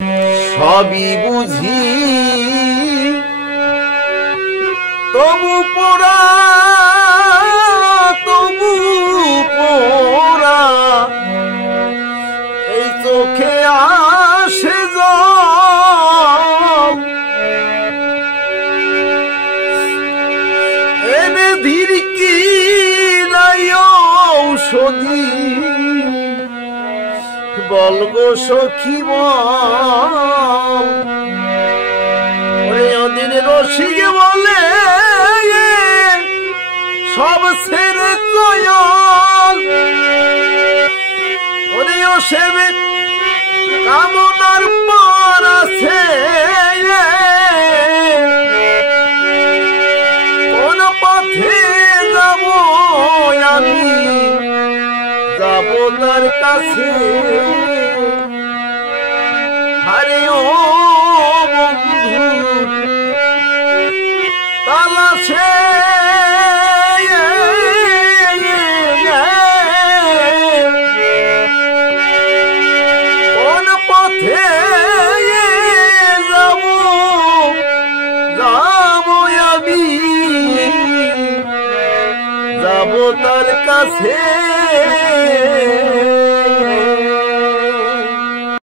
সবই বুঝি তবু পোড়া এই চোখে আসে জল এনে ধীর কি নাই ঔষধি বলগো সখী বল ওদিন রসিকে বলে সব ছেড়ে চয়ন ওরেও সেবে কামনার পর আছে কোন পথে যাব আমি যাব তার কাছে আরে ও বন্ধু তালাশে কোন পথে যাব আমি যাব তার কাছে